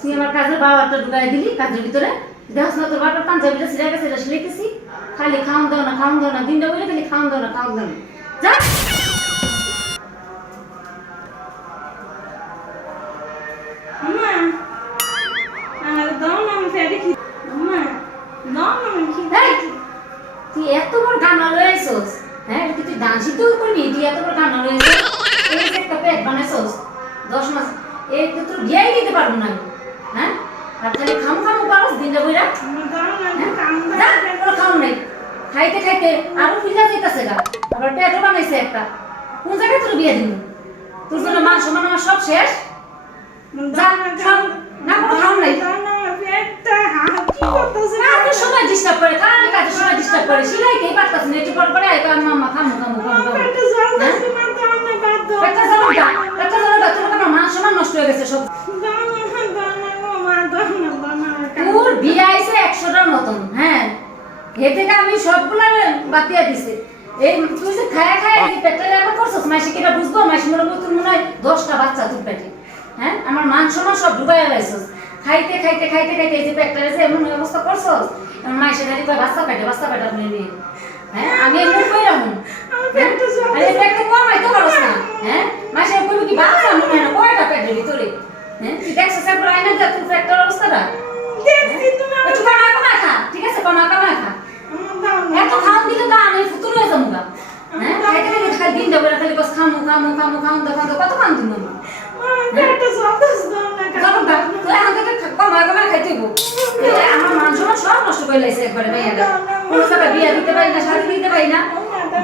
তুই আমার কাজের বাবারটা ঢুকাই দিলি কাজের ভিতরে। দেখছ না তোর বাবার পাঞ্জাবিটা গেছে এটা খালি খাওয়ান দাও না খাওয়ান দাও না দিনটা বলে খালি খাওয়ান দাও না খাওয়ান দাও না। যা! আমা আমার দাও না আমি পেটে খিদা আমা দাও না আমি খিদা তুই এত বড় গানা হ্যাঁ? তুই দান সিদ্ধ করবি? তুই এত বড় গানা রয়েছিস এই যে একটা পেট বানাইছস দশ মাস এই তো তোর বিয়াই দিতে পারব না হ্যাঁ? আর খালি খাম খামু পারস দিনটা বইরা? দাও না? কাম খাও নাই। খাইতে খাইতে আরও ফিজা যাইতাছে গা। আবার পেটও বানাইছে একটা। কোন জায়গায় তোর বিয়ে দিন তোর জন্য মান সমান আমার সব শেষ। না, কোনো নাই। কাজের সময় ডিস্টার্ব করে কাজের সময় ডিস্টার্ব করে? সিলাই কে? না একটু পর পরে আয় কার খামু খামু খামু পেটে জল হ্যাঁ? দাও দাও। তোর মান নষ্ট হয়ে গেছে সব। তোর বিয়ে আইছে একশোটার মতন হ্যাঁ? এ থেকে আমি সবগুলা বাতিয়া দিছে। এই তুই যে খায়া খায়া পেটটা এমন করছিস মাসে কিটা বুঝব? মাসে মনে তোর মনে হয় দশটা বাচ্চা তোর পেটে। হ্যাঁ? আমার মান সম্মান সব ডুবাই লাইছস। খাইতে খাইতে খাইতে খাইতে এই যে পেটটা রয়েছে এমন অবস্থা করছস মাসে দাঁড়িয়ে কয় বাচ্চা পেটে বাচ্চা পেটে আপনি নিয়ে হ্যাঁ? আমি এমন কই রাখুন আমার পেটটা আরে পেটটা কমাই তো পারছ না হ্যাঁ? মাসে কইবি কি বাচ্চা মনে হয় না কয়টা পেটের ভিতরে? হ্যাঁ? তুই দেখছস একবার আইনা দে তোর পেটটার অবস্থাটা? দেখছি তুমি আমার একটু কমা কমা খা ঠিক আছে কমা কমা খা আমার দাও না এত খাওয়ান দিলে তো আমি ফুতুর হয়ে যাব গা হ্যাঁ খাইতে খাইতে খালি দিন যাবে খালি বস খামু খামু খামু খামু দেখো তো কত খান তুমি আমার আমার পেটটা জল দিছে দাও না যখন গা তুই এখন থেকে কমা আমার মান সম্মান সব নষ্ট করে লাইছে একবারে ভাইয়াটা কোনো জায়গায় বিয়া দিতে পারি না, শাদি দিতে পারি না।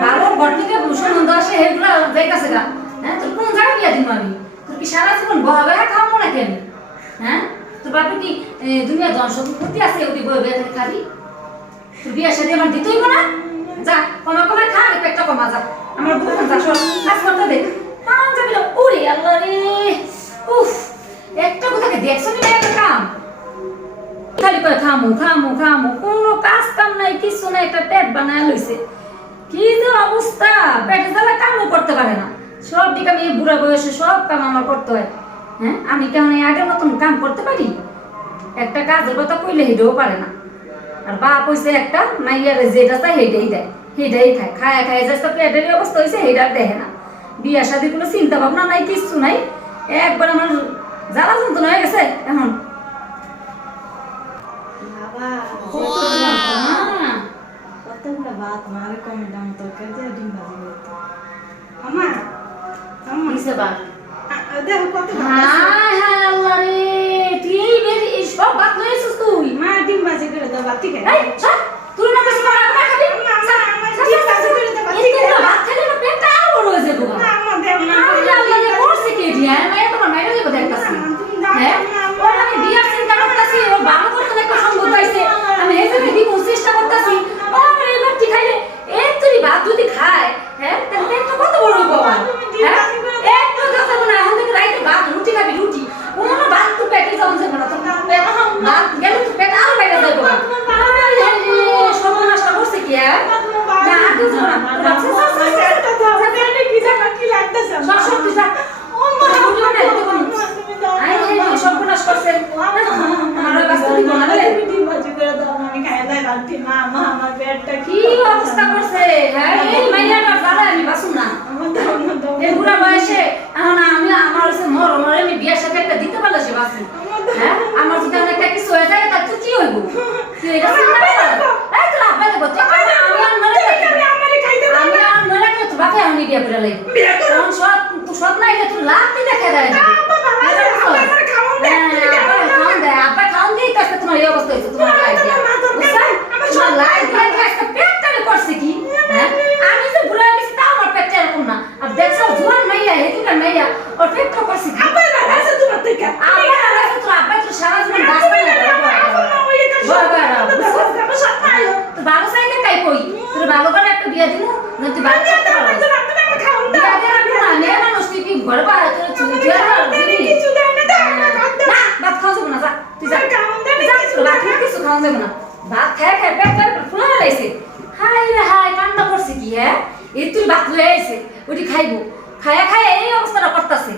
ভালো ঘর থেকে সুনন্দ আসে, এগুলো যাইতাছে গা। হ্যাঁ তোর কোন জায়গায় বিয়া দিব আমি? তোর কি সারা জীবন বহা বেড়া খাওয়াবো নাকি আমি? হ্যাঁ তোর বাপে কি দুনিয়া করতে আছে ওটি বই বিয়া থেকে খাবি তোর বিয়ার সাথে আমার দিতেই না? যা, কমা কমা খা পেটটা কমা যা। আমার বুক যা সব কাজ করতে দে। কাম যাবি না ওরে আল্লাহ রে। উফ, একটা কোথাকে দেখছ নি? খালি করে খামু খামু খামু, কোনো কাজ কাম নাই, কিছু নাই, একটা পেট বানায় লইছে। কি যে অবস্থা, পেটে জ্বালা কামও করতে পারে না। সব দিকে আমি বুড়া বয়সে সব কাম আমার করতে হয়। হ্যাঁ আমি কেমন আগের মতন কাম করতে পারি? একটা কাজের কথা কইলে হেঁটেও পারে না। আর বাপ হইছে একটা মাইয়ারে যেটা চাই হেটাই দেয়, হেটাই খায়। খায় খায় যাচ্ছে তো পেটের অবস্থা হয়েছে হেটার দেখে না। বিয়া শাদি কোনো চিন্তা ভাবনা নাই কিচ্ছু নাই। একবার আমার জ্বালা যন্ত্রণা হয়ে গেছে আমা কিসে বা? আ- আ, দেখো কত আছে। হায় হায় আল্লাহ রে তুই সব ভাত লয়েছিস তুই মা ডিম ভাজি করে দাও বাতি খেয়ে এই সব তুই না বেশি করে আমার খাবি না, না, আমার সব, ডিম সব, ভাজি সব, করে দাও বাতি এদিকে খেয়ে না, ভাত খেলে না পেটটা আরও বড় হয়ে যাবে গো। না আমার দেও না আল্লাহ আল্লাহ রে, করছে কে দিয়া? হ্যাঁ, মায়ের তোমার মায়েরও দেবো দেখতাছি। না, তুমি দাও হ্যাঁ? না, আমার- ওর আমি বিয়ার চিন্তা করতাছি, ওর ভালো করতে একটা সঙ্গ পাইছে। আমি এই জন্য দিব চেষ্টা করতাছি। ও, আমার এই বাপটি খাইলে, এত্তুরি ভাত যদি খায়, হ্যাঁ, তাহলে পেটটা কত বড় হইবো আমার? হ্যাঁ? একটু কথা বলে, এখন থেকে রাইতে ভাত, রুটি খাবি, রুটি। কোনো ভাত তো পেটে যাওয়া যাবে না, তোর পেট- ভাত গেলে তো পেট আরও বাইরে যাইবো গা। আরে, আরে, সর্বনাশটা করছে কি, হ্যাঁ? না, আর কিছু না। রাখছে, সব, সব, সব, পেটটা দাও, পেটে কি জানো কি লাগতেছে সব, সব, তুই যা। ও মা, রুটি বানাই দিতে পারি। মা, তুমি দাও আই, আই, আই, সর্বনাশ করছে। আমার ওই বাচ্চা দিব না, রে। তুমি ডিম ভাজি করে দাও না, আমি খাই লাই রাখছি মা মা আমার পেটটা কি অবস্থা করছে? হ্যাঁ এই মাইয়াটার জ্বালা আমি বাসুম না আমার দাও না দাও এই বুড়া বয়সে এখন আমি আমার হচ্ছে মরণ মরে আমি বিয়ের সাথে একটা দিতে পারলে সে বাসু হ্যাঁ আমার যদি এখন একটা কিছু হয়ে যায় তা তুই কি হইব তুই এটা চিন্তা কর এই তোর আব্বা দেখো তুই আমি আমি আর মরে যাচ্ছি আমি আমারে খাইতে দাও আমি আর মরে গেলে তোর বাপে আমি বিয়ে করে লাগবে বিয়ে করো। তখন সব তুই সব নাই যে তুই লাভ দিয়ে দেখে দেয় ভালো আব্বা দেয়, খাও না। দেয় আব্বা খাওয়ান দিয়ে কাছে তোমার এই অবস্থা হয়েছে তোমার না, লাইফ তো আমার তোমার লাইফ দিয়ে দিয়ে একটা পেটটারে করছে কি? হ্যাঁ? আমি যে বুড়া গেছি তাও আমার পেটটা এরকম না। আর দেখছ জোয়ান মাইয়া হেদিকার মাইয়া ওর পেটটা করছে কি? আব্বা ভালো আছে তোমার থেকে। আব্বা আর আছে তোর আব্বা তো সারা জীবন গাছ তো ভালো চাইলে তাই কই? তোর ভালো করে একটা বিয়ে দিমু না তুই ভালো করতে পারবি বিয়ে দিয়ে রাখব না, মেয়ে খাওয়া যাবে না। ভাত খায় খায় পেট পেট ফুলে লাইছে হাই রে হাই কান্না করছে কি হ্যাঁ? এই তুই ভাত লয়ে আইছে ওটি খাইবো। খায়া খায় এই অবস্থাটা করতেছে।